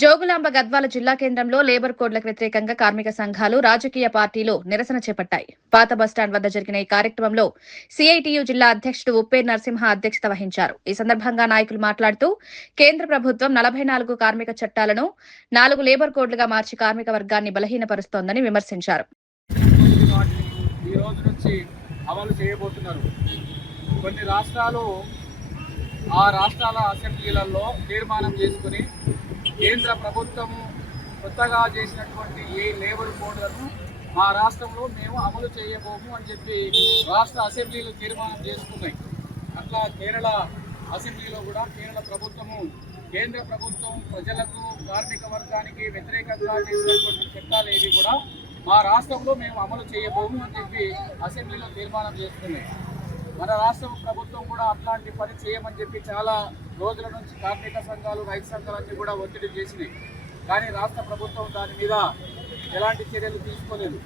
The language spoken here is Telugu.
జోగులాంబ గద్వాల జిల్లా కేంద్రంలో లేబర్ కోడ్లకు వ్యతిరేకంగా కార్మిక సంఘాలు, రాజకీయ పార్టీలు నిరసన చేపట్టాయి. పాత బస్టాండ్ వద్ద జరిగిన ఈ కార్యక్రమంలో సిఐటియు జిల్లా అధ్యక్షుడు ఉప్పేర్ నరసింహ అధ్యక్షత వహించారు. ఈ సందర్భంగా నాయకులు మాట్లాడుతూ కేంద్ర ప్రభుత్వం 44 కార్మిక చట్టాలను 4 లేబర్ కోడ్లుగా మార్చి కార్మిక వర్గాన్ని బలహీనపరుస్తోందని విమర్శించారు. ఈ రోజు నుంచి అమలు చేయబోతున్నారు. కొన్ని రాష్ట్రాలు ఆ రాష్ట్రాల అసెంబ్లీలలో తీర్మానం చేసుకుని కేంద్ర ప్రభుత్వము కొత్తగా చేసినటువంటి ఏ లేబర్ కోడ్లను మా రాష్ట్రంలో మేము అమలు చేయబోము అని చెప్పి రాష్ట్ర అసెంబ్లీలు తీర్మానం చేసుకున్నాయి. అట్లా కేరళ అసెంబ్లీలో కూడా కేంద్ర ప్రభుత్వం ప్రజలకు కార్మిక వర్గానికి వ్యతిరేకంగా చేసినటువంటి చట్టాలు ఏవి కూడా మా రాష్ట్రంలో మేము అమలు చేయబోము అని చెప్పి అసెంబ్లీలో తీర్మానం చేసుకున్నాయి. మన రాష్ట్ర ప్రభుత్వం కూడా అట్లాంటి పని చేయమని చెప్పి చాలా రోజుల నుంచి కార్మిక సంఘాలు, రైతు సంఘాలన్నీ కూడా ఒత్తిడి చేసినాయి. కానీ రాష్ట్ర ప్రభుత్వం దాని మీద ఎలాంటి చర్యలు తీసుకోలేదు.